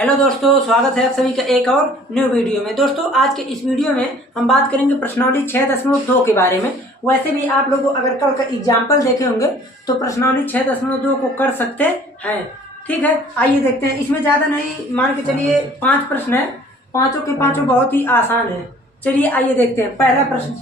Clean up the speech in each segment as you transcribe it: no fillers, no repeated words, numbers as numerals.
Hello दोस्तों, स्वागत है आप सभी का एक और न्यू वीडियो में। दोस्तों आज के इस वीडियो में हम बात करेंगे प्रश्नावली 6.2 के बारे में। वैसे भी आप लोग अगर कल का एग्जाम्पल देखे होंगे तो प्रश्नावली 6.2 को कर सकते हैं। ठीक है, आइए देखते हैं। इसमें ज़्यादा नहीं, मान के चलिए 5 प्रश्न है, पाँचों के पाँचों बहुत ही आसान है। चलिए आइए देखते हैं। पहला प्रश्न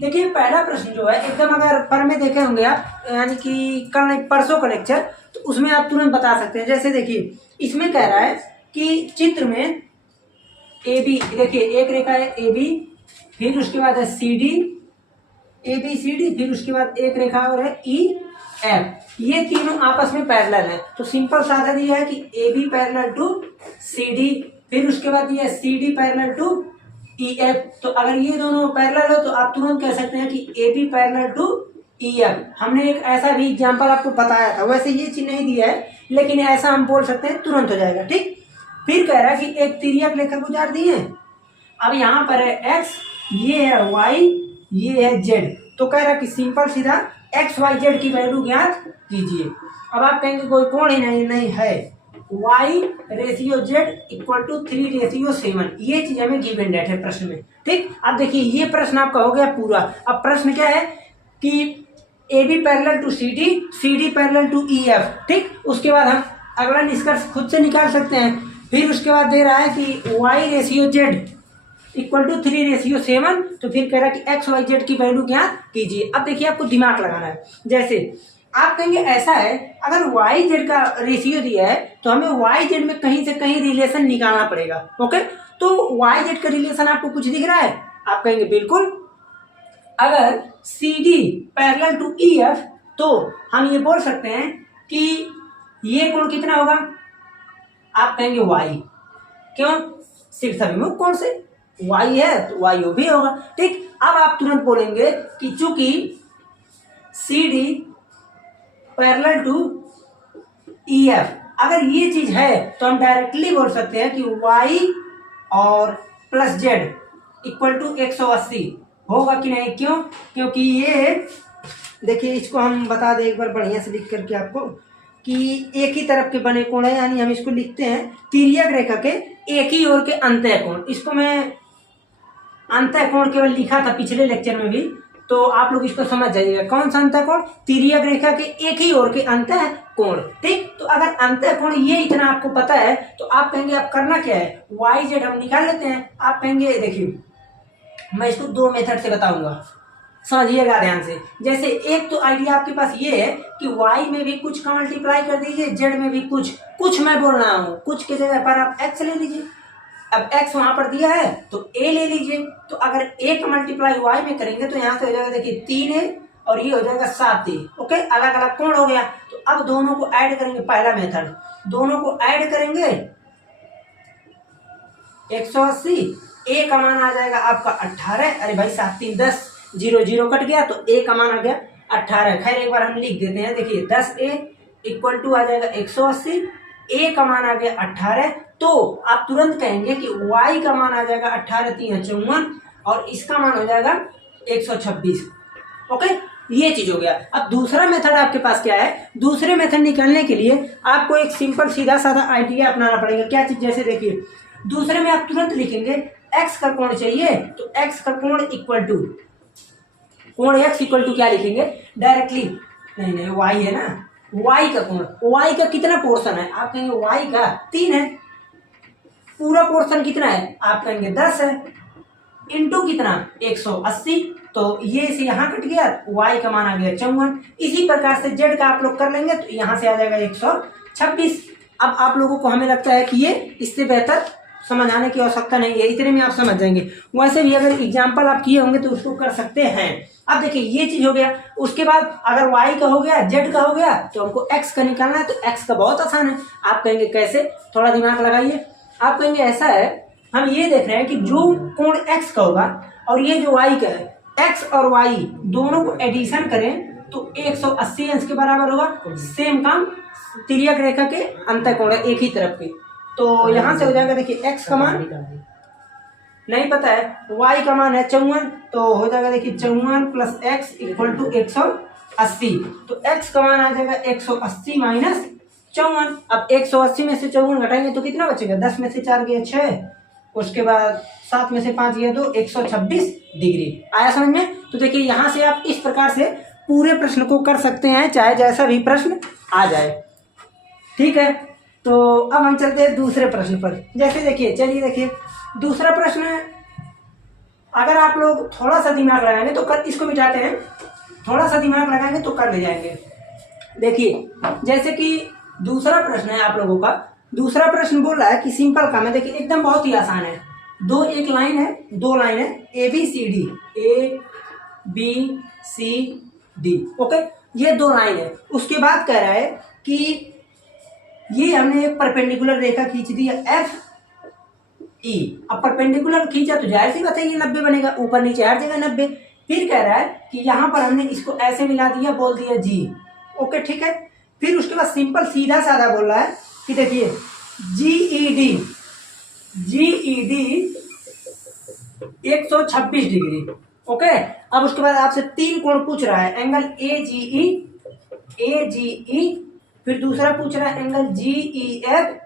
देखिए, पहला प्रश्न जो है एकदम, अगर पर में देखे होंगे आप, यानी कि कल नहीं परसों का लेक्चर, तो उसमें आप तुरंत बता सकते हैं। जैसे देखिए, इसमें कह रहा है कि चित्र में ए बी, देखिए एक रेखा है ए बी, फिर उसके बाद है C D, A B C D, फिर उसके बाद एक रेखा और है ई एफ। ये तीनों आपस में पैरेलल है। तो सिंपल साधा दिया है कि A B parallel to C D, फिर उसके बाद ये C D parallel to E F. तो अगर ये दोनों पैरेलल हो तो आप तुरंत कह सकते हैं कि A B parallel to E F. हमने एक ऐसा भी एग्जाम्पल आपको बताया था, वैसे ये चीज नहीं दिया है, लेकिन ऐसा हम बोल सकते हैं, तुरंत हो जाएगा। ठीक, फिर कह रहा है कि एक तिर्यक रेखा गुजार दी है। अब यहाँ पर है x, ये है y, ये है z। तो कह रहा है कि सिंपल सीधा x y z की वैल्यू ज्ञात कीजिए। अब आप कहेंगे कोई कोण ही नहीं है, y ratio z equal to 3:7। ये चीज हमें गिवन डेट है प्रश्न में। ठीक, अब देखिए ये प्रश्न आपका हो गया पूरा। अब प्रश्न क्या है कि A B parallel to C D parallel to E F. ठीक, उसके बाद हम अगला निष्कर्ष खुद से निकाल सकते हैं। फिर उसके बाद दे रहा है कि y ratio z equal to 3:7। तो फिर कह रहा है कि x y z की वैल्यू ज्ञात कीजिए। अब देखिए आपको दिमाग लगाना है। जैसे आप कहेंगे ऐसा है, अगर y z का रेशियो दिया है तो हमें y z में कहीं से कहीं रिलेशन निकालना पड़ेगा। ओके, तो y z का रिलेशन आपको कुछ दिख रहा है? आप कहेंगे बिल्कुल। अगर C D parallel to E F तो हम ये बोल सकते हैं कि ये कोण कितना होगा? आप कहेंगे y। क्यों? शीर्ष अभिमुख कोण से y है तो y भी होगा। ठीक, अब आप तुरंत बोलेंगे कि चूंकि C D parallel to E F, अगर ये चीज है तो हम डायरेक्टली बोल सकते हैं कि y और प्लस z इक्वल टू 180 होगा कि नहीं। क्यों? क्योंकि ये देखिए, इसको हम बता दें एक बार बढ़िया से लिख करके आपको कि एक ही तरफ के बने कोण है, यानी हम इसको लिखते हैं तिर्यक रेखा के एक ही ओर के अंतः कोण। इसको मैं अंतः कोण केवल लिखा था पिछले लेक्चर में भी, तो आप लोग इसको समझ जाइएगा। कौन सा अंतः कोण? तिर्यक रेखा के एक ही ओर के अंतः कोण। ठीक, तो अगर अंतः कोण ये इतना आपको पता है तो आप कहेंगे अब करना क्या है, वाई जेड हम निकाल लेते हैं। आप कहेंगे देखिए, मैं इसको दो मेथड से बताऊंगा, समझिएगा ध्यान से। जैसे एक तो आइडिया आपके पास ये है कि y में भी कुछ का मल्टीप्लाई कर दीजिए, z में भी कुछ मैं बोल रहा हूँ, कुछ के जगह पर आप x ले लीजिए। अब x वहां पर दिया है तो a ले लीजिए। तो अगर a का मल्टीप्लाई y में करेंगे तो यहाँ से हो जाएगा देखिए 3a और ये हो जाएगा 7a। ओके, अलग अलग कोण हो गया। तो अब दोनों को ऐड करेंगे, पहला मेथड, दोनों को ऐड करेंगे 180, a का मान आ जाएगा आपका 18। अरे भाई 7 3 10, 0 0 कट गया तो a का मान आ गया 18। खैर एक बार हम लिख देते हैं। देखिए 10a इक्वल टू आ जाएगा 180, a का मान आ गया 18। तो आप तुरंत कहेंगे कि y का मान आ जाएगा 18 3 54 और इसका मान हो जाएगा 126। ओके, ये चीज हो गया। अब दूसरा मेथड आपके पास क्या है? दूसरे मेथड निकालने के लिए आपको एक सिंपल सीधा साधा आइडिया अपनाना पड़ेगा। क्या चीज? जैसे देखिए, दूसरे में आप तुरंत लिखेंगे x का कोण चाहिए, तो x का कोण इक्वल टू कोण x इक्वल टू क्या लिखेंगे डायरेक्टली? नहीं y है ना, y का कोण, y का कितना पोर्शन है? आप कहेंगे y का 3 है। पूरा पोर्शन कितना है? आप कहेंगे 10 है। इनटू कितना? 180। तो ये से यहाँ कट गया, y का मान आ गया 54। इसी प्रकार से z का आप लोग कर लेंगे तो यहाँ से आ जाएगा 126। अब आप लोगों को, हमें लगता है कि ये इससे बेहतर समझाने की आवश्यकता नहीं है, इतने में आप समझ जाएंगे। वैसे भी अगर एग्जाम्पल आप किए होंगे तो उसको कर सकते हैं। अब देखिए ये चीज हो गया। उसके बाद अगर y का हो गया, z का हो गया, तो हमको x का निकालना है। तो x का बहुत आसान है। आप कहेंगे कैसे? थोड़ा दिमाग लगाइए। आप कहेंगे ऐसा है, हम ये देख रहे हैं कि जो कोण x का होगा और ये जो y का है, x और y दोनों को एडिशन करें तो 180 अंश के बराबर होगा। सेम काम तिर्यक रेखा के अंतः कोण है, एक ही तरफ के। तो यहाँ से हो जाएगा, देखिए x का मान नहीं पता है, y का मान है 54, तो हो जाएगा देखिए 54 प्लस x इक्वल टू 180। तो x का मान आ जाएगा 180 माइनस 54। अब 180 में से 54 घटाएंगे तो कितना बचेगा, 10 में से 4 गया 6, उसके बाद 7 में से 5 गया 2, 126 डिग्री। आया समझ में। तो देखिए यहाँ से आप इस प्रकार से पूरे प्रश्न को कर सकते हैं, चाहे जैसा भी प्रश्न आ जाए। ठीक है, तो अब हम चलते हैं दूसरे प्रश्न पर। जैसे देखिए, चलिए देखिए दूसरा प्रश्न, अगर आप लोग थोड़ा सा दिमाग लगाएंगे तो कर, इसको मिटाते हैं, थोड़ा सा दिमाग लगाएंगे तो कर ले जाएंगे। देखिए जैसे कि दूसरा प्रश्न है आप लोगों का, दूसरा प्रश्न बोल रहा है कि सिंपल काम है। देखिए एकदम बहुत ही आसान है, एक लाइन है, 2 लाइन है, A B C D, okay, ये 2 लाइन है। उसके बाद कह रहा है कि ये हमने एक परपेंडिकुलर रेखा खींच दी है एफ ई। अब परपेंडिकुलर खींचा तो जाहिर सी बात है ये 90 बनेगा, ऊपर नीचे हर जगह 90। फिर कह रहा है कि यहाँ पर हमने इसको ऐसे मिला दिया, बोल दिया जी, ओके ठीक है। फिर उसके बाद सिंपल सीधा साधा बोल रहा है कि देखिए जीईडी 126 डिग्री, ओके। अब उसके बाद आपसे 3 कोण पूछ रहा है, एंगल एजीई, फिर दूसरा पूछ रहा है एंगल जीईएफ,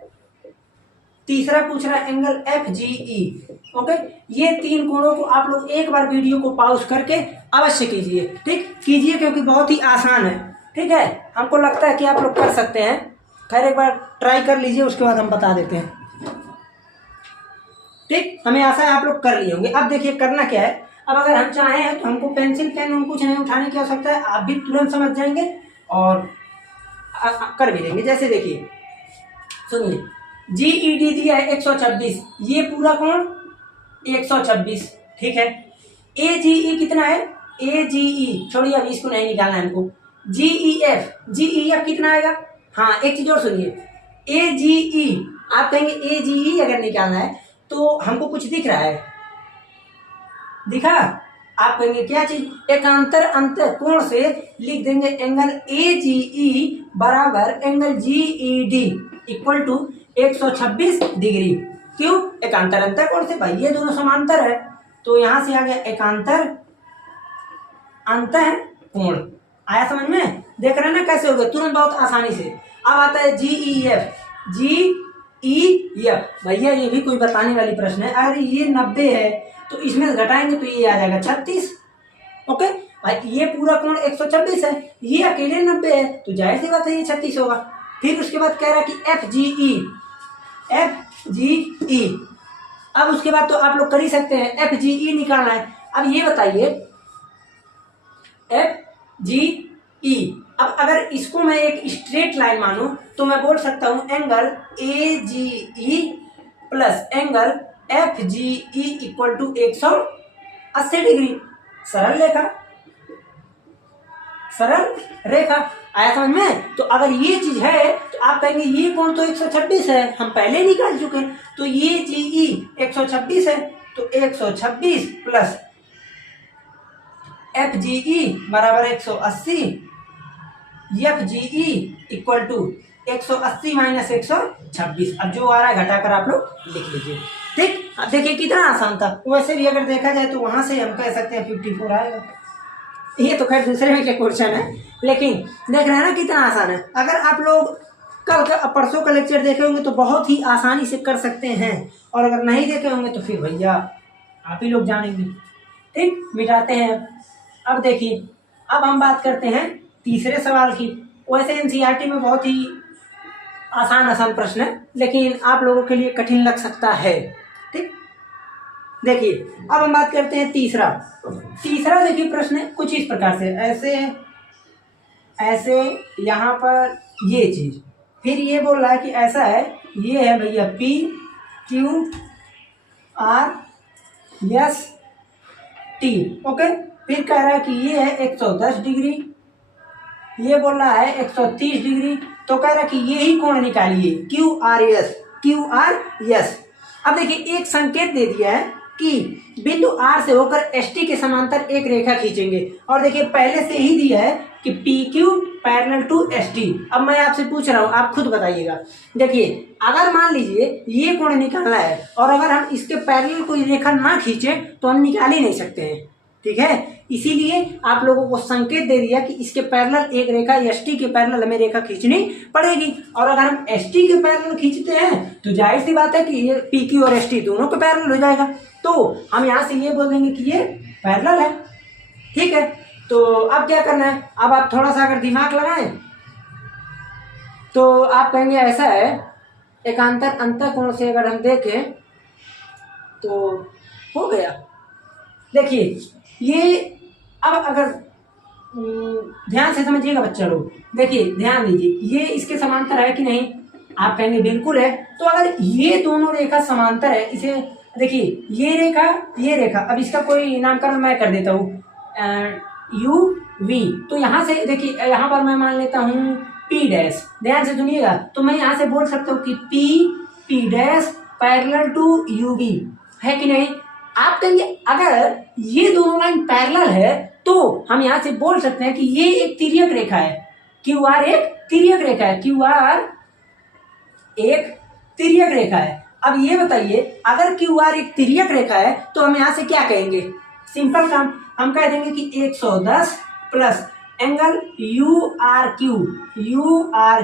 तीसरा पूछ रहा है एंगल एफजीई, ओके। ये 3 कोणों को आप लोग एक बार वीडियो को पॉज करके अवश्य कीजिए, ठीक कीजिए, क्योंकि बहुत ही आसान है, ठीक है। हमको लगता है कि आप लोग कर सकते हैं, खैर एक बार ट्राई कर लीजिए, उसके बाद हम बता देते हैं, ठीक। हमें आशा है आप लोग कर लिए होंगे। अब देखिए करना क्या है, अब अगर हम चाहें तो हमको पेंसिल पेन कुछ नहीं उठाने की आवश्यकता है, आप भी तुरंत समझ जाएंगे और कर भी देंगे। जैसे देखिए सुनिए, जीईडी दिया है 126, ये पूरा कोण 126, ठीक है। एजीई कितना है, एजीई छोड़िए, अब इसको नहीं निकालना है हमको। जीईएफ कितना आएगा, हाँ एक चीज और सुनिए, एजीई, आप कहेंगे एजीई अगर निकालना है तो हमको कुछ दिख रहा है, दिखा, आप कहेंगे क्या चीज, एकांतर अंत कोण से लिख देंगे एंगल एजीई बराबर angle GED equal to 126 degree. क्यों, एकांतर अंतर कोण से, भाई ये दोनों समांतर है, तो यहां से आ गया एकांतर अंत कोण। आया समझ में, देख रहे हैं ना कैसे हो गया, तुरंत बहुत आसानी से। अब आता है जीईएफ, भैया ये भी कोई बताने वाली प्रश्न है। अगर ये 90 है तो इसमें घटाएंगे तो ये आ जाएगा 36, ओके भाई। ये पूरा कोण 126 है, ये अकेले 90 है, तो जाहिर सी बात है ये 36 होगा। फिर उसके बाद कह रहा है कि एफजीई, अब उसके बाद तो आप लोग कर ही सकते हैं, एफजीई निकालना है। अब ये बताइए एफजीई, अब अगर इसको मैं एक स्ट्रेट लाइन मानूं तो मैं बोल सकता हूं angle AGE plus angle FGE equal to 180 डिग्री। सरल रेखा। आया समझ में। तो अगर ये चीज है तो आप कहेंगे ये कोण तो 126 है, हम पहले निकाल चुके हैं, तो ये जीई 126 है, तो 126 प्लस एफजीई बराबर 180, एफजीई इक्वल टू 180 माइनस 126। अब जो आ रहा है घटाकर आप लोग लिख लीजिए, ठीक। अब देखिए कितना आसान था। वैसे भी अगर देखा जाए तो वहां से हम कह सकते हैं 54 आएगा। ये तो खैर दूसरे में के क्वेश्चन है, लेकिन देख रहे हैं ना कितना आसान है। अगर आप लोग कल का परसों का लेक्चर देखे होंगे तो बहुत ही आसानी से कर सकते हैं, और अगर नहीं देखे होंगे तो फिर भैया आप ही लोग जानेंगे, ठीक। मिटाते हैं। अब देखिए, अब हम बात करते हैं तीसरे सवाल की। वैसे एनसीईआरटी में बहुत ही आसान प्रश्न है, लेकिन आप लोगों के लिए कठिन लग सकता है, ठीक। देखिए अब हम बात करते हैं तीसरा। देखिए प्रश्न कुछ इस प्रकार से, ऐसे यहाँ पर ये चीज, फिर ये बोल रहा है कि ऐसा है, ये है भैया P Q R S T, okay. फिर कह रहा है कि ये है 110 डिग्री, ये बोल रहा है 130 डिग्री, तो कह रहा है कि ये ही कोण निकालिए क्यू आर एस। अब देखिए एक संकेत दे दिया है कि बिंदु आर से होकर एस टी के समांतर एक रेखा खींचेंगे, और देखिए पहले से ही दिया है कि P Q parallel to S T. अब मैं आपसे पूछ रहा हूँ, आप खुद बताइएगा। देखिए अगर मान लीजिए ये कोण निकालना है और अगर हम इसके पैरेलल कोई रेखा ना खींचे तो हम निकाल ही नहीं सकते हैं, ठीक है। इसीलिए आप लोगों को संकेत दे दिया कि इसके पैरेलल एक रेखा एस टी के पैरेलल हमें रेखा खींचनी पड़ेगी। और अगर हम एस टी के पैरेलल खींचते हैं तो जाहिर सी बात है कि ये पी क्यू और एस टी दोनों के पैरेलल हो जाएगा, तो हम यहाँ से ये बोल देंगे कि ये पैरेलल है। ठीक है, तो अब क्या करना है, अब आप थोड़ा सा अगर दिमाग लगाएं तो आप कहेंगे ऐसा है, एकांतर अंतःकोण से अगर हम देखें तो हो गया। देखिए ये अब अगर ध्यान से समझिएगा बच्चा लोग, देखिए ध्यान दीजिए, ये इसके समांतर है कि नहीं, आप कहेंगे बिल्कुल है। तो अगर ये दोनों रेखा समांतर है, इसे देखिए ये रेखा, अब इसका कोई नामकरण मैं कर देता हूँ यू वी। तो यहाँ से देखिए, यहाँ पर मैं मान लेता हूँ पी डैश, ध्यान से सुनिएगा, तो मैं यहाँ से बोल सकता हूँ कि P dash parallel to U V, है कि नहीं। आप कहेंगे अगर ये दोनों लाइन पैरेलल है तो हम यहाँ से बोल सकते हैं कि ये एक तिर्यक रेखा है, क्यू आर एक तिर्यक रेखा है, क्यू आर एक तिर्यक रेखा है। अब ये बताइए, अगर क्यू आर एक तिर्यक रेखा है तो हम यहाँ से क्या कहेंगे, सिंपल काम, हम कह देंगे कि 110 plus angle U R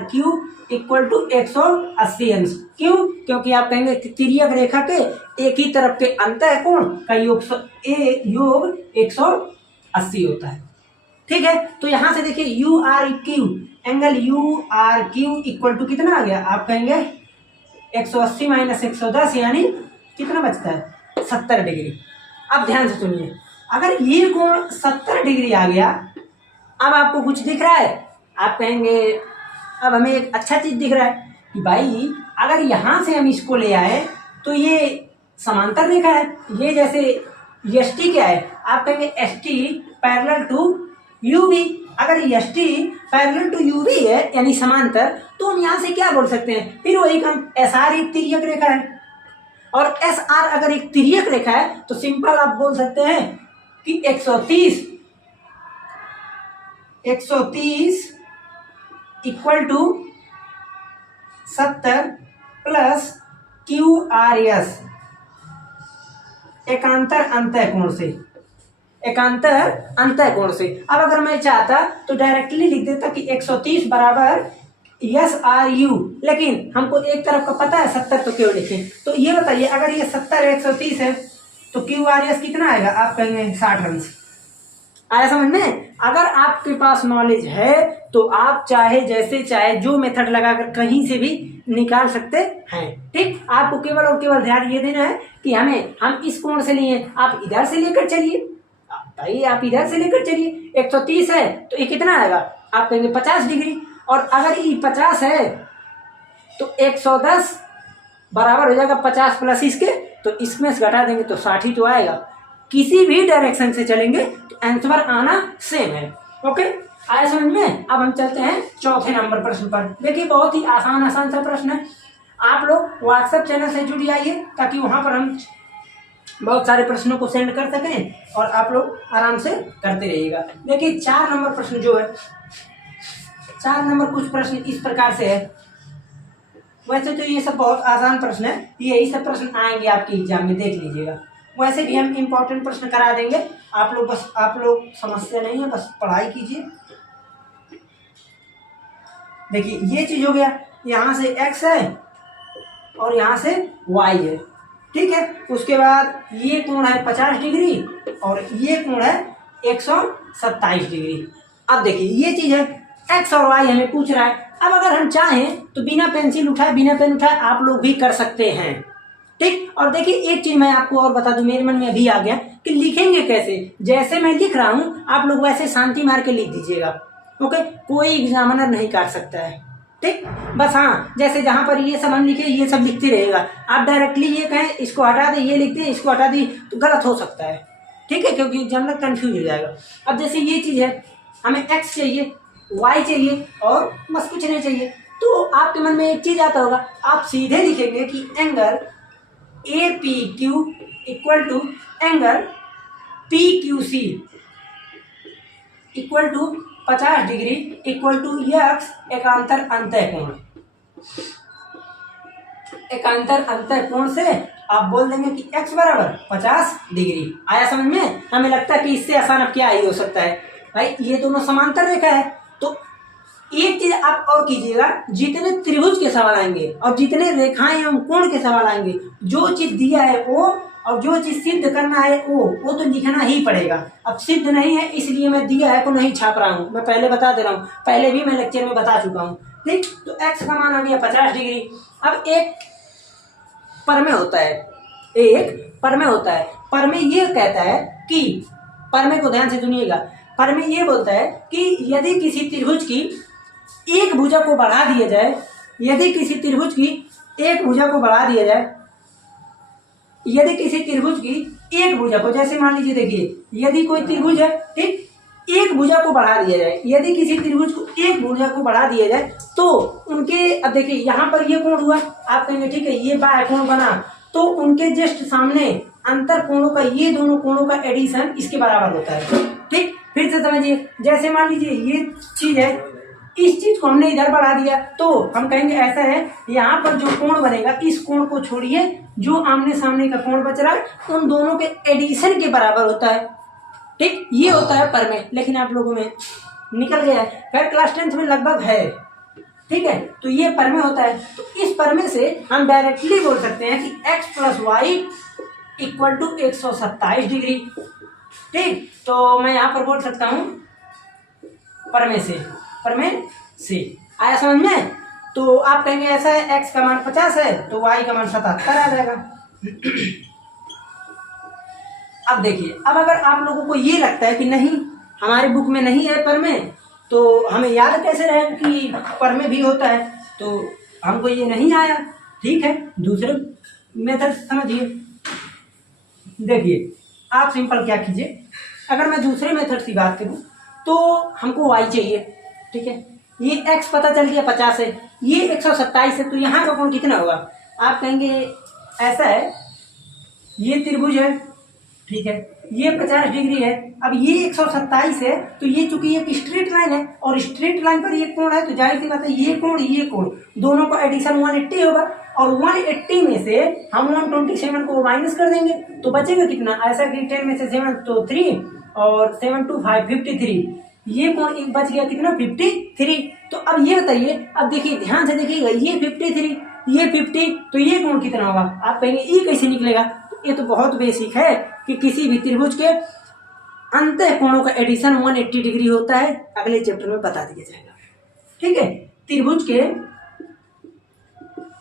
Q equal to 180 अंश। क्यों? क्योंकि आप कहेंगे कि तिर्यक रेखा के एक ही तरफ के अंतःकोण का योग 180 होता है। ठीक है, तो यहाँ से देखिए U R Q, angle U R Q equal to कितना आ गया, आप कहेंगे 180 माइनस 110 यानी कितना बचता है, 70 डिग्री। अब ध्यान से सुनिए, अगर ये कोण 70 डिग्री आ गया, अब आपको कुछ दिख रहा है, आप कहेंगे अब हमें एक अच्छा चीज दिख रहा है कि भाई अगर यहाँ से हम इसको ले आए तो ये समांतर रेखा है, ये जैसे एस टी क्या है, आप कहेंगे S T parallel to U V. अगर S T parallel to U V है यानी समांतर, तो हम यहाँ से क्या बोल सकते हैं, फिर वही काम, एस आर एक तिर्यक रेखा है और एस आर अगर एक तिर्यक रेखा है तो सिंपल आप बोल सकते हैं कि 130 equal to 70 plus Q R S, एकांतर अंतःकोण से। अब अगर मैं चाहता तो डायरेक्टली लिख देता कि 130 बराबर एस आर यू, लेकिन हमको एक तरफ का पता है 70, तो क्यों लिखें। तो ये बताइए, अगर ये 70 130 है तो क्यू आर एस कितना आएगा, आप कहेंगे 60 अंश। आया समझ में। अगर आपके पास नॉलेज है तो आप चाहे जैसे चाहे जो मेथड लगाकर कहीं से भी निकाल सकते हैं। ठीक, आपको केवल और केवल ध्यान ये देना है कि हम इस कोण से लिए, आप इधर से लेकर चलिए भाई, आप इधर से लेकर चलिए। 130 है तो ये कितना आएगा, आप कहेंगे 50 डिग्री, और अगर ये 50 है तो 110 बराबर हो जाएगा 50 प्लस इसके, तो इसमें से घटा देंगे तो 60 ही तो आएगा। किसी भी डायरेक्शन से चलेंगे तो आंसर आना सेम है। ओके, आया समझ में। अब हम चलते हैं चौथे नंबर प्रश्न पर। देखिए बहुत ही आसान सा प्रश्न है। आप लोग व्हाट्सएप चैनल से जुड़ जाइए ताकि वहां पर हम बहुत सारे प्रश्नों को सेंड कर सकें और आप लोग आराम से करते रहिएगा। देखिए 4 नंबर प्रश्न जो है, 4 नंबर कुछ प्रश्न इस प्रकार से है। वैसे तो ये सब बहुत आसान प्रश्न है, यही सब प्रश्न आएंगे आपके एग्जाम में, देख लीजिएगा। वैसे भी हम इम्पोर्टेंट प्रश्न करा देंगे, आप लोग समस्या नहीं है, बस पढ़ाई कीजिए। देखिए ये चीज हो गया, यहाँ से x है और यहाँ से y है, ठीक है। उसके बाद ये कोण है 50 डिग्री और ये कोण है 127 डिग्री। अब देखिए ये चीज है, x और y हमें पूछ रहा है। अब अगर हम चाहें तो बिना पेंसिल उठाए, बिना पेन उठाए आप लोग भी कर सकते हैं, ठीक। और देखिए एक चीज मैं आपको और बता दूं, मेरे मन में अभी आ गया कि लिखेंगे कैसे। जैसे मैं लिख रहा हूं आप लोग वैसे शांति मार के लिख दीजिएगा, ओके। कोई एग्जामिनर नहीं काट सकता है, ठीक। बस हाँ, जैसे जहां पर ये सब हम लिखे ये सब लिखते रहेगा। आप डायरेक्टली ये कहें इसको हटा दे, ये लिख दे इसको हटा दी, तो गलत हो सकता है, ठीक है, क्योंकि एग्जामिनर कंफ्यूज हो जाएगा। अब जैसे ये चीज है, हमें x चाहिए, y चाहिए और बस कुछ नहीं चाहिए, तो आपके मन में एक चीज आता होगा, आप सीधे लिखेंगे कि angle APQ equal to angle PQC equal to 50 degree equal to x एकांतर अंतःकोण। एकांतर अंतःकोण से आप बोल देंगे कि x बराबर 50 डिग्री। आया समझ में? हमें लगता है कि इससे आसान अब क्या ही हो सकता है भाई, ये दोनों समांतर रेखा है। तो एक चीज आप और कीजिएगा, जितने त्रिभुज के सवाल आएंगे और जितने रेखाएं एवं कोण के सवाल आएंगे, जो चीज दिया है वो और जो चीज सिद्ध करना है वो तो लिखना ही पड़ेगा। अब सिद्ध नहीं है इसलिए मैं दिया है को नहीं छाप रहा हूँ, मैं पहले बता दे रहा हूँ, पहले भी मैं लेक्चर में बता चुका हूँ। ठीक, तो x का मान आ गया 50 डिग्री। अब एक परमेय होता है, एक परमेय होता है, परमेय ये कहता है कि, परमेय को ध्यान से सुनिएगा, परमेय ये बोलता है कि यदि किसी त्रिभुज की एक भुजा को बढ़ा दिया जाए, यदि किसी त्रिभुज की एक भुजा को बढ़ा दिया जाए, यदि किसी त्रिभुज की एक भुजा को, जैसे मान लीजिए देखिए यदि कोई त्रिभुज है, ठीक, एक भुजा को बढ़ा दिया जाए, यदि किसी त्रिभुज को एक भुजा को बढ़ा दिया जाए तो उनके, अब देखिए यहाँ पर ये कोण हुआ, आप कहेंगे ठीक है ये बाह्य कोण बना, तो उनके जस्ट सामने अंतर कोणों का, ये दोनों कोणों का एडिशन इसके बराबर होता है। ठीक, फिर से समझिए, जैसे मान लीजिए ये चीज है, इस चीज को हमने इधर बढ़ा दिया तो हम कहेंगे ऐसा है, यहाँ पर जो कोण बनेगा इस कोण को छोड़िए, जो आमने सामने का कोण बच रहा है उन दोनों के एडिशन के बराबर होता है। ठीक, ये होता है परमेय, लेकिन आप लोगों में निकल गया है, फिर क्लास 10th में लगभग है। ठीक है, तो ये परमेय होता है। तो इस परमेय से हम डायरेक्टली बोल सकते हैं कि x plus y equal to 127 degree. ठीक, तो मैं यहाँ पर बोल सकता हूँ परमेय से, परमेय से। आया समझ में? तो आप कहेंगे ऐसा है, x का मान 50 है तो y का मान 77 आ जाएगा। अब देखिए, अब अगर आप लोगों को ये लगता है कि नहीं हमारे बुक में नहीं है परमेय, तो हमें याद कैसे रहे कि परमेय भी होता है, तो हमको ये नहीं आया। ठीक है, दूसरे मेथड समझिए। देखिए आप सिंपल क्या कीजिए, अगर मैं दूसरे मेथड की बात करूं तो हमको y चाहिए। ठीक है, ये x पता चल गया 50 है, ये 127 है, तो यहाँ का कोण कितना होगा? आप कहेंगे ऐसा है, ये त्रिभुज है, ठीक है, ये 50 डिग्री है, अब ये 127 है, तो ये चूंकि एक स्ट्रेट लाइन है और स्ट्रेट लाइन पर ये कोण है, तो जाहिर सी बात है ये कोण दोनों का एडिशन 180 होगा, और 180 में से हम 127 को माइनस कर देंगे तो बचेगा कितना? ऐसा कि 10 में से 7 तो 3 और 7 to 5 53, ये कोण एक बच गया कितना? 53। तो अब ये बताइए, अब देखिए ध्यान से देखिएगा, ये 53 ये 50, तो ये कोण कितना होगा? आप कहेंगे ये कैसे निकलेगा? तो ये तो बहुत बेसिक है कि किसी भी त्रिभुज के अंतः कोणों का एडिशन 180 डिग्री होता है, अगले चैप्टर में बता दिया जाएगा। ठीक है, त्रिभुज के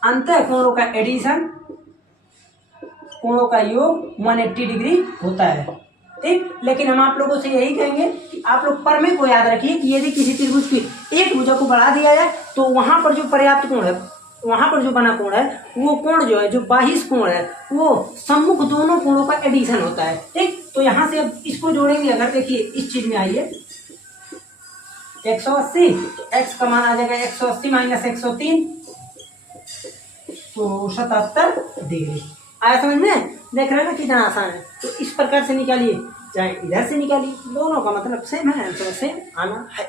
अंतः कोणों का एडिशन, कोणों का योग 180 डिग्री होता है। ठीक, लेकिन हम आप लोगों से यही कहेंगे कि आप लोग परमेय को याद रखिए कि यदि किसी त्रिभुज की एक भुजा को बढ़ा दिया जाए तो वहां पर जो पर्याप्त कोण है, वहां पर जो बना कोण है, वो कोण जो है, जो बाहिश कोण है, वो सम्मुख दोनों कोणों का एडिशन होता है। ठीक, तो यहां से अब इसको जोड़ेंगे, अगर देखिए इस चीज में आइए 180, तो x का मान आ जाएगा 180 माइनस 103, तो 77 डिग्री। आया समझ में? देख रहे हैं ना कितना आसान है। तो इस प्रकार से निकालिए, चाहे इधर से निकालिए, दोनों का मतलब सेम है, आंसर सेम आना है।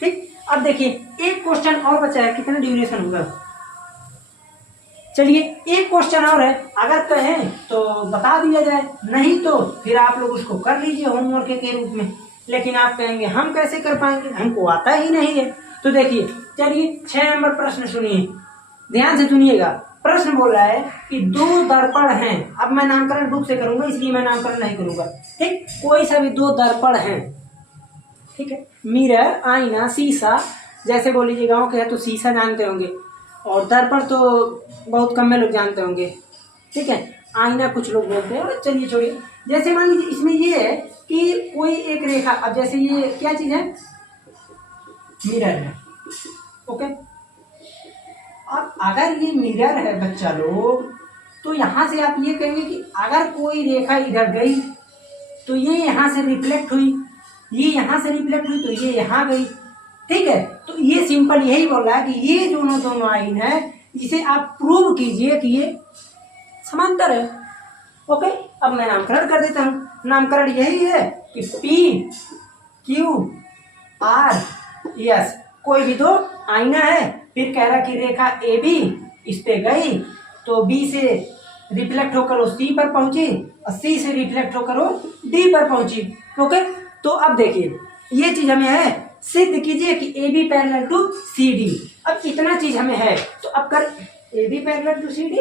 ठीक, अब देखिए एक क्वेश्चन और बचा है, कितना ड्यूरेशन होगा? चलिए एक क्वेश्चन और है, अगर कहें तो बता दिया जाए, नहीं तो फिर आप लोग उसको कर लीजिए होमवर्क के रूप में। लेकिन आप कहेंगे हम कैसे कर पाएंगे, हमको आता ही नहीं है। तो देखिए, चलिए 6 नंबर प्रश्न सुनिए, ध्यान से सुनिएगा। प्रश्न बोल रहा है कि 2 दर्पण हैं। अब मैं नामकरण बुक से करूंगा, इसलिए मैं नामकरण नहीं करूंगा। ठीक, कोई सा भी 2 दर्पण हैं, ठीक है, मिरर, आईना, शीशा, जैसे बोल लीजिए गाँव के है तो शीशा जानते होंगे, और दर्पण तो बहुत कम में लोग जानते होंगे। ठीक है, आईना कुछ लोग बोलते हैं, और चलिए छोड़िए। जैसे मान लीजिए इसमें ये है कि कोई एक रेखा, अब जैसे ये क्या चीज है? मिरर है। ओके, अब अगर ये मिरर है बच्चा लोग, तो यहाँ से आप ये कहेंगे कि अगर कोई रेखा इधर गई तो ये यहाँ से रिफ्लेक्ट हुई, ये यहाँ से रिफ्लेक्ट हुई तो ये यहाँ गई। ठीक है, तो ये सिंपल यही बोल रहा है कि ये दोनों आइन है, इसे आप प्रूव कीजिए कि ये समांतर है। ओके, अब मैं नामकरण कर देता हूँ। नामकरण यही है कि P, Q, R, S कोई भी 2 आईना है, फिर कह रहा कि रेखा AB इस पे गई तो बी से रिफ्लेक्ट होकर वो सी पर पहुंची और सी से रिफ्लेक्ट होकर वो डी पर पहुंची। ओके, तो अब देखिए ये चीज हमें है, सिद्ध कीजिए कि A B parallel to C D. अब इतना चीज हमें है, तो अब कर A B parallel to C D.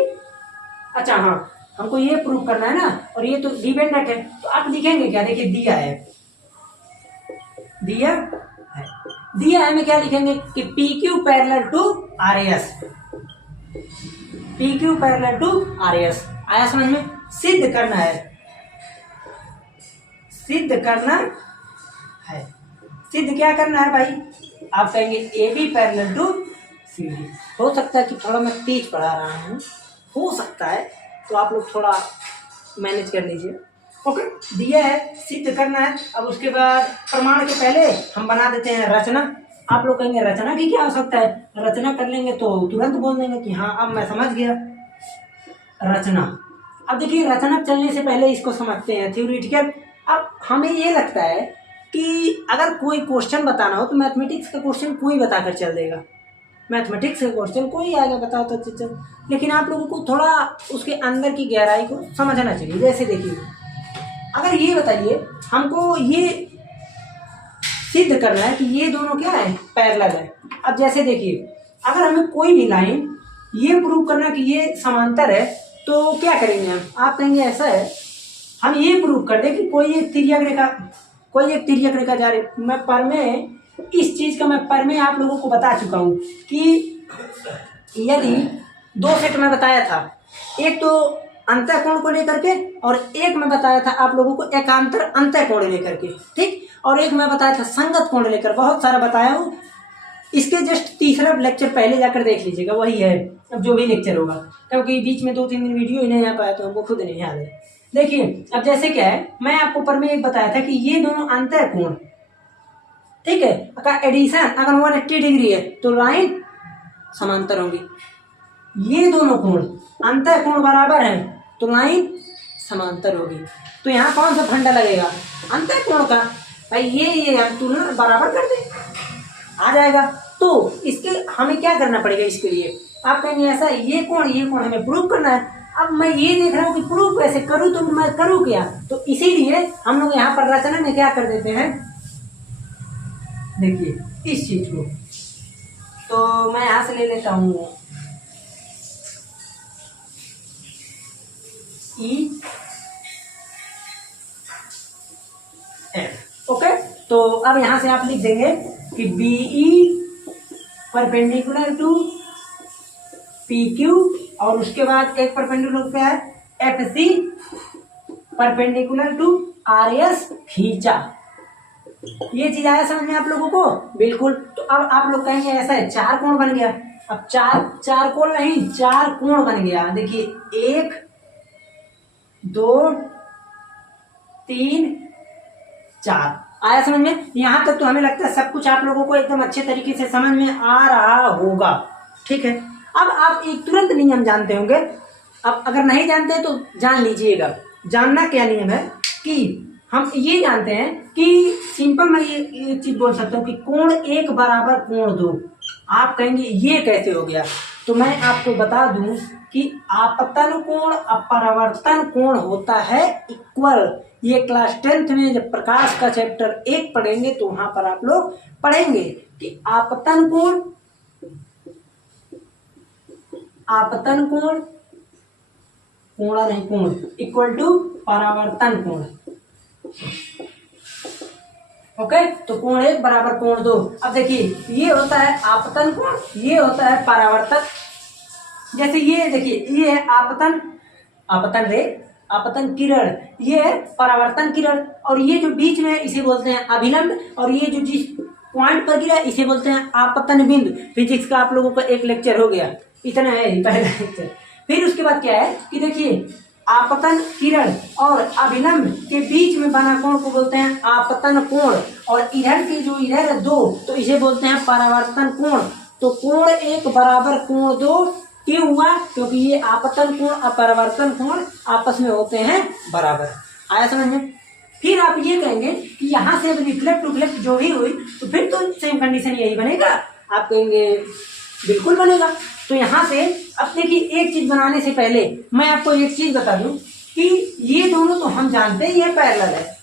अच्छा हाँ, हमको ये प्रूव करना है ना, और ये तो डिपेंडेंट है, तो आप लिखेंगे क्या, देखिए दिया है, दिया है, मैं क्या लिखेंगे कि P Q parallel to R S, P Q parallel to R S. आया समझ में? सिद्ध करना है, सिद्ध करना है। सिद्ध क्या करना है भाई? आप कहेंगे A B parallel to C D. हो सकता है कि थोड़ा मैं तेज पढ़ा रहा हूँ, हो सकता है, तो आप लोग थोड़ा मैनेज कर लीजिए। ओके, दिया है, सिद्ध करना है। अब उसके बाद प्रमाण के पहले हम बना देते हैं रचना। आप लोग कहेंगे रचना की क्या आवश्यकता है, रचना कर लेंगे तो तुरंत बोल देंगे कि हाँ अब मैं समझ गया। रचना, अब देखिए रचना चलने से पहले इसको समझते हैं थ्योरेटिकल। अब हमें ये लगता है कि अगर कोई क्वेश्चन बताना हो तो मैथमेटिक्स का क्वेश्चन कोई बताकर चल देगा, मैथमेटिक्स का क्वेश्चन कोई आएगा बताओ तो चल, लेकिन आप लोगों को थोड़ा उसके अंदर की गहराई को समझना चाहिए। जैसे देखिए, अगर ये बताइए हमको ये सिद्ध करना है कि ये दोनों क्या है, पैरेलल है। अब जैसे देखिए, अगर हमें कोई भी लाइन ये प्रूव करना कि ये समांतर है, तो क्या करेंगे हम? आप कहेंगे ऐसा है, हम ये प्रूव कर दें कि कोई एक तिर्यक रेखा जा रही। मैं पर में इस चीज का मैं पर में आप लोगों को बता चुका हूँ कि यदि दो सेट में बताया था, एक तो अंतःकोण को लेकर के और एक मैं बताया था आप लोगों को एकांतर अंतःकोण लेकर के, ठीक, और एक मैं बताया था संगत कोण लेकर। बहुत सारा बताया हूँ, इसके जस्ट तीसरा लेक्चर पहले जाकर देख लीजिएगा, वही है अब जो भी लेक्चर होगा, क्योंकि बीच में 2-3 दिन वीडियो ही नहीं आ पाया तो हमको खुद नहीं याद है। देखिए अब जैसे क्या है, मैं आपको ऊपर में एक बताया था कि ये दोनों अंतःकोण, ठीक है, का एडिशन अगर 180 डिग्री है तो लाइन समांतर होगी। ये दोनों कोण अंतःकोण बराबर है तो लाइन समांतर होगी। तो यहाँ कौन सा फंडा लगेगा? अंतःकोण का। भाई ये तुलना बराबर कर दे, आ जाएगा। तो इसके हमें क्या करना पड़ेगा? इसके लिए आप कहेंगे ऐसा, ये कोण हमें प्रूव करना है। अब मैं ये देख रहा हूँ कि प्रूव कैसे करूँ, तो मैं करूँ क्या? तो इसीलिए हम लोग यहाँ पर रचना में क्या कर देते हैं, देखिए इस चीज को, तो मैं यहाँ से ले लेता हूँ ई एफ। ओके, तो अब यहाँ से आप लिख देंगे कि B E perpendicular to P Q, और उसके बाद एक परपेंडिकुलर क्या है, F C perpendicular to R S खींचा। ये चीज आया समझ में आप लोगों को? बिल्कुल। तो अब आप लोग कहेंगे ऐसा है, चार कोण बन गया। अब चार कोण नहीं, चार कोण बन गया। देखिए 1 2 3 4, आया समझ में? यहां तक तो हमें लगता है सब कुछ आप लोगों को एकदम अच्छे तरीके से समझ में आ रहा होगा, ठीक है। अब आप एक तुरंत नियम जानते होंगे, अब अगर नहीं जानते तो जान लीजिएगा। जानना क्या नियम है कि हम ये जानते हैं कि सिंपल मैं ये चीज बोल सकता हूँ कि कोण 1 बराबर कोण 2। आप कहेंगे ये कैसे हो गया? तो मैं आपको बता दूं कि आपतन कोण अपरावर्तन कोण होता है इक्वल। ये क्लास 10th में जब प्रकाश का चैप्टर 1 पढ़ेंगे तो वहां पर आप लोग पढ़ेंगे कि आपतन कोण कोणा नहीं कोण इक्वल टू परावर्तन कोण। ओके, तो कोण 1 बराबर कोण 2। अब देखिए ये होता है आपतन कोण, ये होता है परावर्तन। जैसे ये देखिए, ये है आपतन किरण, ये है परावर्तन किरण, और ये जो बीच में है इसे बोलते हैं अभिलंब, और ये जो जिस पॉइंट पर गिरा इसे बोलते हैं आपतन बिंदु। फिजिक्स का आप लोगों का एक लेक्चर हो गया, इतना है पहला लेक्चर। फिर उसके बाद क्या है कि देखिए आपतन किरण और अभिलंब के बीच में बना कोण को बोलते हैं आपतन कोण, और इधर के जो इधर है 2 तो इसे बोलते हैं परावर्तन कोण। तो कोण 1 बराबर कोण 2 क्यों हुआ? क्योंकि ये आपतन कोण और परावर्तन कोण आपस में होते हैं बराबर। आया समझ में? फिर आप ये कहेंगे कि यहाँ से रिफ्लेक्ट जो भी हुई तो फिर तो सेम कंडीशन यही बनेगा। आप कहेंगे बिल्कुल बनेगा। तो यहाँ से अब देखिए, एक चीज बनाने से पहले मैं आपको एक चीज बता दूं कि ये दोनों तो हम जानते हैं ये पैरेलल है।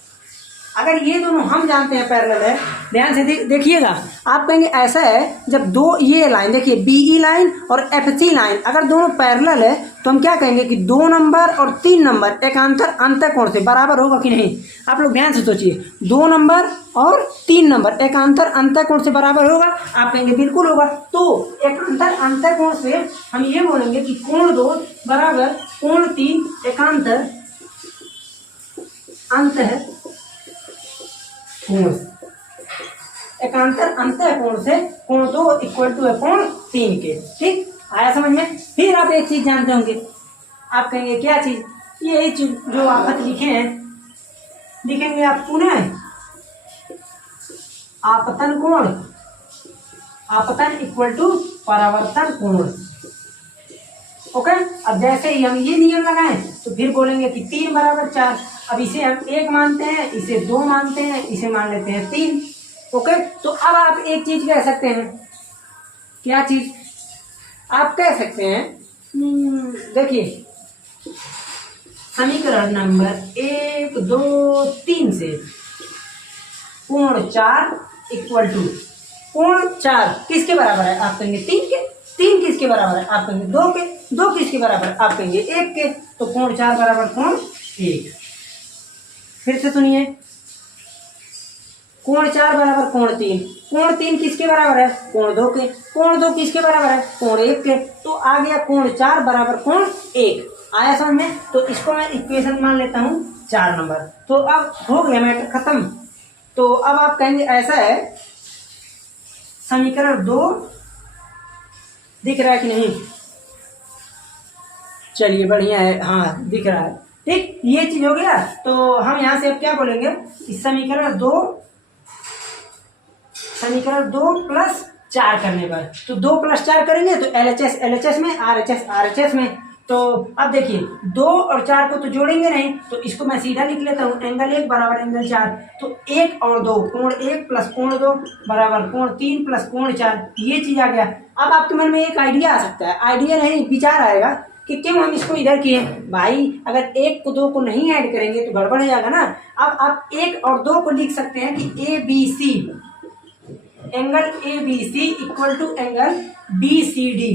अगर ये दोनों हम जानते हैं पैरेलल है, ध्यान से देखिएगा, आप कहेंगे ऐसा है जब दो ये लाइन देखिए बीई लाइन और एफसी लाइन अगर दोनों पैरेलल है तो हम क्या कहेंगे कि 2 नंबर और 3 नंबर एकांतर अंतःकोण से बराबर होगा कि नहीं। आप लोग ध्यान से सोचिए, 2 नंबर और 3 नंबर एकांतर अंतःकोण से बराबर होगा। आप कहेंगे बिल्कुल होगा। तो एकांतर अंतःकोण से हम ये बोलेंगे कि कोण 2 बराबर कोण 3 एकांतर अंतःकोण, एकांतर अंतःकोण से कोण 2 इक्वल टू है कोण 3 के। ठीक आया समझ में। फिर आप एक चीज जानते होंगे, आप कहेंगे क्या चीज, ये चीज जो आप खत लिखे हैं, लिखेंगे आप पुनः आपतन कोण, आपतन इक्वल टू परावर्तन कोण। ओके, अब जैसे ही हम ये नियम लगाएं तो फिर बोलेंगे कि 3 बराबर 4। अब इसे हम 1 मानते हैं, इसे 2 मानते हैं, इसे मान लेते हैं 3। ओके, तो अब आप एक चीज कह सकते हैं, क्या चीज आप कह सकते हैं, देखिए समीकरण नंबर 1 2 3 से कोण 4 इक्वल टू कोण 4 किसके बराबर है, आप कहेंगे 3 के। 3 किसके बराबर है, आप कहेंगे 2 के। 2 किसके बराबर है, आप कहेंगे 1 के। तो कोण 4 बराबर कोण 1। फिर से सुनिए, कोण 4 बराबर कोण 3। कोण 3 किसके बराबर है, कोण 2 के। कोण 2 किसके बराबर है, कोण 1 के। तो आ गया कोण 4 बराबर कोण 1। आया समझ में। तो इसको मैं इक्वेशन मान लेता हूं 4 नंबर। तो अब हो गया मैटर खत्म। तो अब आप कहेंगे ऐसा है, समीकरण 2 दिख रहा है कि नहीं, चलिए बढ़िया है, हाँ दिख रहा है। ठीक, ये चीज हो गया। तो हम यहां से अब क्या बोलेंगे, इस समीकरण 2 प्लस 4 करने पर, तो 2 प्लस 4 करेंगे तो LHS LHS में, RHS RHS में। तो अब देखिए 2 और 4 को तो जोड़ेंगे नहीं, तो इसको मैं सीधा लिख लेता हूँ, एंगल 1 बराबर एंगल 4। तो 1 और 2 कोण 1 प्लस कोण 2 बराबर कोण 3 प्लस कोण 4। ये चीज आ गया। अब आपके मन में एक आइडिया आ सकता है, आइडिया नहीं विचार आएगा कि क्यों हम इसको इधर किए भाई, अगर 1 को 2 को नहीं ऐड करेंगे तो गड़बड़ हो जाएगा ना। अब आप 1 और 2 को लिख सकते हैं कि ABC, angle ABC equal to angle BCD।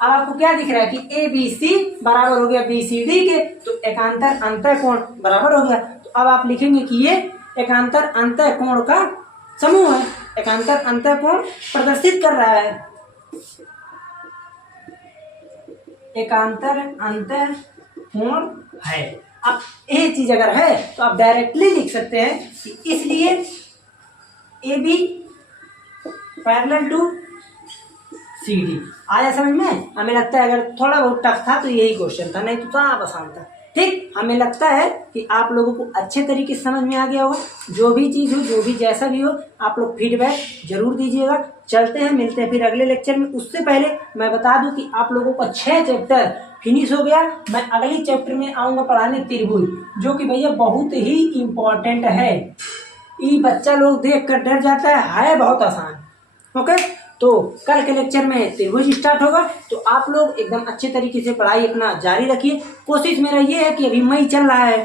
अब आपको क्या दिख रहा है कि ABC बराबर हो गया BCD के, तो एकांतर अंतःकोण बराबर हो गया। तो अब आप लिखेंगे कि ये एकांतर अंतःकोण का समूह है, एकांतर अंतःकोण प्रदर्शित कर रहा है, एकांतर अंतःकोण है। अब ये चीज अगर है तो आप डायरेक्टली लिख सकते हैं कि इसलिए AB पैरेलल टू CD। आया समझ में। हमें लगता है अगर थोड़ा बहुत टफ था तो यही क्वेश्चन था, नहीं तो था आसान था। ठीक, हमें लगता है कि आप लोगों को अच्छे तरीके से समझ में आ गया होगा। जो भी चीज़ हो, जो भी जैसा भी हो, आप लोग फीडबैक जरूर दीजिएगा। चलते हैं, मिलते हैं फिर अगले लेक्चर में। उससे पहले मैं बता दूं कि आप लोगों का 6 चैप्टर फिनिश हो गया। मैं अगली चैप्टर में आऊँगा पढ़ाने त्रिभुज, जो कि भैया बहुत ही इम्पोर्टेंट है। ये बच्चा लोग देख कर डर जाता है बहुत आसान। ओके, तो कल के लेक्चर में त्रिभुज स्टार्ट होगा। तो आप लोग एकदम अच्छे तरीके से पढ़ाई अपना जारी रखिए। कोशिश मेरा ये है कि अभी मई चल रहा है,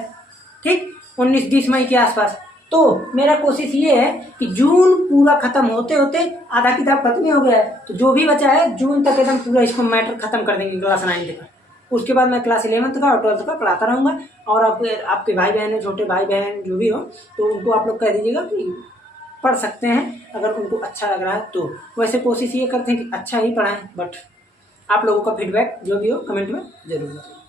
ठीक, 19-20 मई के आसपास। तो मेरा कोशिश ये है कि जून पूरा खत्म होते होते आधा किताब खत्म हो गया है, तो जो भी बचा है जून तक एकदम पूरा इसको मैटर खत्म कर देंगे क्लास 9 का। उसके बाद मैं क्लास 11th का और 12th का पढ़ाता रहूँगा। और आपके भाई बहन है, छोटे भाई बहन जो भी हो, तो उनको आप लोग कह दीजिएगा कि पढ़ सकते हैं अगर उनको अच्छा लग रहा है तो। वैसे कोशिश ये करते हैं कि अच्छा ही पढ़ाएं, बट आप लोगों का फीडबैक जो भी हो कमेंट में जरूर बताइए।